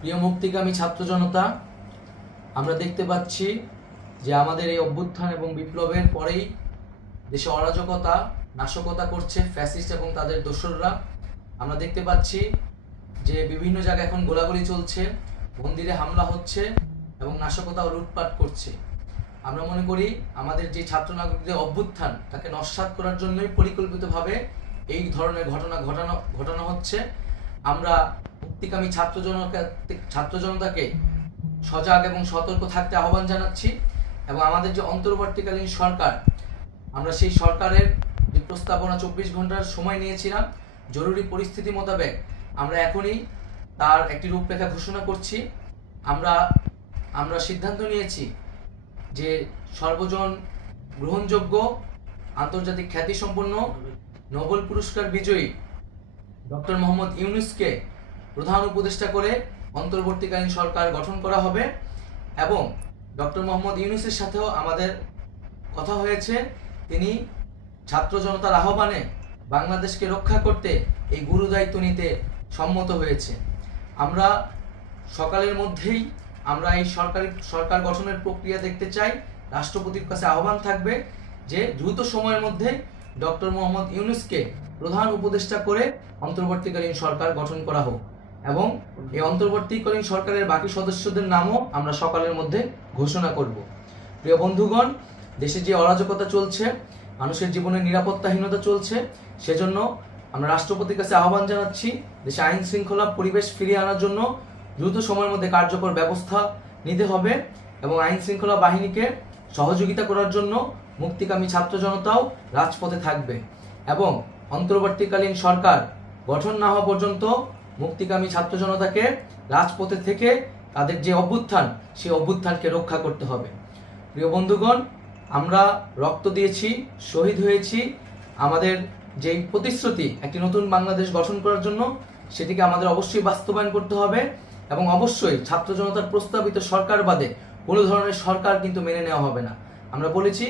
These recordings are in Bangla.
প্রিয় মুক্তিকামী ছাত্র জনতা, আমরা দেখতে পাচ্ছি যে আমাদের এই অভ্যুত্থান এবং বিপ্লবের পরেই দেশে অরাজকতা নাশকতা করছে ফ্যাসিস্ট এবং তাদের দোসররা। আমরা দেখতে পাচ্ছি যে বিভিন্ন জায়গায় এখন গোলাগুলি চলছে, মন্দিরে হামলা হচ্ছে এবং নাশকতা ও লুটপাট করছে। আমরা মনে করি আমাদের যে ছাত্র নাগরিকদের অভ্যুত্থান তাকে নস্যাৎ করার জন্যই পরিকল্পিতভাবে এই ধরনের ঘটনা ঘটানো হচ্ছে। আমরা মুক্তিকামী ছাত্র জনতাকে সজাগ এবং সতর্ক থাকতে আহ্বান জানাচ্ছি এবং আমাদের যে অন্তর্বর্তীকালীন সরকার, আমরা সেই সরকারের যে প্রস্তাবনা 24 ঘন্টার সময় নিয়েছিলাম, জরুরি পরিস্থিতি মোতাবেক আমরা এখনই তার একটি রূপরেখা ঘোষণা করছি। আমরা সিদ্ধান্ত নিয়েছি যে সর্বজন গ্রহণযোগ্য আন্তর্জাতিক খ্যাতিসম্পন্ন নোবেল পুরস্কার বিজয়ী ডক্টর মোহাম্মদ ইউনূসকে প্রধান উপদেষ্টা করে অন্তর্বর্তীকালীন সরকার গঠন করা হবে এবং ডক্টর মোহাম্মদ ইউনূসের সাথেও আমাদের কথা হয়েছে। তিনি ছাত্র জনতার আহ্বানে বাংলাদেশকে রক্ষা করতে এই গুরুদায়িত্ব নিতে সম্মত হয়েছে। আমরা সকালের মধ্যেই আমরা এই সরকার গঠনের প্রক্রিয়া দেখতে চাই। রাষ্ট্রপতির কাছে আহ্বান থাকবে যে দ্রুত সময়ের মধ্যে ডক্টর মোহাম্মদ ইউনূসকে প্রধান উপদেষ্টা করে অন্তর্বর্তীকালীন সরকার গঠন করা হোক এবং এই অন্তর্বর্তীকালীন সরকারের বাকি সদস্যদের নামও আমরা সকালের মধ্যে ঘোষণা করব। প্রিয় বন্ধুগণ, দেশে যে অরাজকতা চলছে, মানুষের জীবনে নিরাপত্তাহীনতা চলছে, সেজন্য আমরা রাষ্ট্রপতির কাছে আহ্বান জানাচ্ছি দেশে আইন শৃঙ্খলা পরিবেশ ফিরিয়ে আনার জন্য দ্রুত সময়ের মধ্যে কার্যকর ব্যবস্থা নিতে হবে এবং আইন শৃঙ্খলা বাহিনীকে সহযোগিতা করার জন্য মুক্তিকামী ছাত্র জনতাও রাজপথে থাকবে এবং অন্তর্বর্তীকালীন সরকার গঠন না হওয়া পর্যন্ত মুক্তিকামী ছাত্র জনতাকে রাজপথে থেকে তাদের যে অভ্যুত্থান, সেই অভ্যুত্থানকে রক্ষা করতে হবে। প্রিয় বন্ধুগণ, আমরা রক্ত দিয়েছি, শহীদ হয়েছি। আমাদের যেই প্রতিশ্রুতি একটি নতুন বাংলাদেশ গঠন করার জন্য, সেটিকে আমাদের অবশ্যই বাস্তবায়ন করতে হবে এবং অবশ্যই ছাত্র জনতার প্রস্তাবিত সরকার বাদে কোনো ধরনের সরকার কিন্তু মেনে নেওয়া হবে না। আমরা বলেছি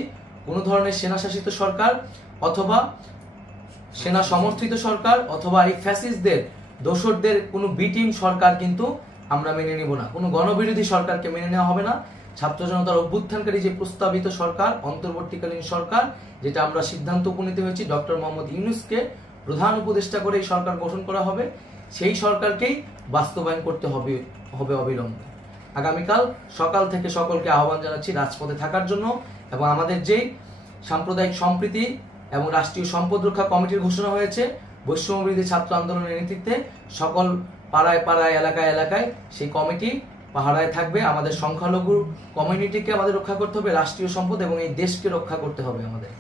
কোনো ধরনের সেনাশাসিত সরকার অথবা সেনা সমর্থিত সরকার অথবা এই ফ্যাসিস্টদের দোসরদের কোনো বি টিম সরকার কিন্তু আমরা মেনে নেব না। কোনো গণবিরোধী সরকারকে মেনে নেওয়া হবে না। ছাত্র জনতার অভ্যুত্থানকারী যে প্রস্তাবিত সরকার, অন্তর্বর্তীকালীন সরকার, যেটা আমরা সিদ্ধান্ত উপনীত হয়েছি ডক্টর মোহাম্মদ ইউনূসকে প্রধান উপদেষ্টা করে এই সরকার গঠন করা হবে, সেই সরকারকেই বাস্তবায়ন করতে হবে অবিলম্বে। আগামীকাল সকাল থেকে সকলকে আহ্বান জানাচ্ছি রাজপথে থাকার জন্য এবং আমাদের যেই সাম্প্রদায়িক সম্প্রীতি এবং রাষ্ট্রীয় সম্পদ রক্ষা কমিটির ঘোষণা হয়েছে বৈষম্যবিরোধী ছাত্র আন্দোলনের নেতৃত্বে, সকল পাড়ায় পাড়ায় এলাকায় এলাকায় সেই কমিটি পাহারায় থাকবে। আমাদের সংখ্যালঘু কমিউনিটিকে আমাদের রক্ষা করতে হবে, রাষ্ট্রীয় সম্পদ এবং এই দেশকে রক্ষা করতে হবে আমাদের।